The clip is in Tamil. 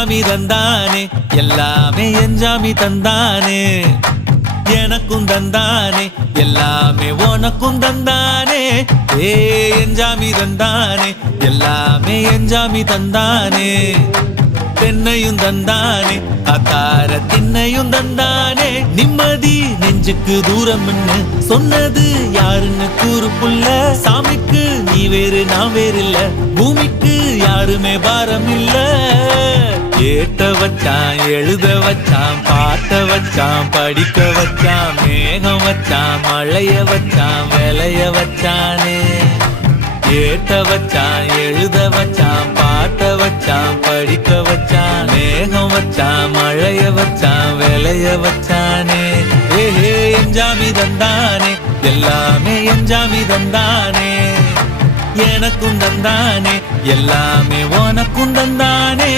எஞ்சாமி தந்தானே எல்லாமே எஞ்சாமி தந்தானே எனக்கும் தந்தானே எல்லாமே உனக்கும் தந்தானே ஏ எஞ்சாமி தந்தானே எல்லாமே எஞ்சாமி தந்தானே தென்னையும் தந்தானே காத்தார திண்ணையும் தந்தானே நிம்மதி நெஞ்சுக்கு தூரம்னு சொன்னது யாருன்னு கூறு புள்ள சாமிக்கு நீ வேறு நான் வேறு இல்ல பூமிக்கு யாருமே பாரம் இல்ல ஏட்ட வச்சான் எழுத வச்சான் பாட்ட வச்சான் படிக்க வச்சான் மேகம் வச்சான் மழைய வச்சான் விளைய வச்சானே ஏட்ட வச்சான் எழுத வச்சான் பாட்ட வச்சான் படிக்க வச்சான் மேகம் வச்சான் மழைய வச்சான் விளைய வச்சானே ஏஹே எஞ்சாமி தந்தானே எல்லாமே எஞ்சாமி தந்தானே எனக்கும் தந்தானே எல்லாமே உனக்கும் தந்தானே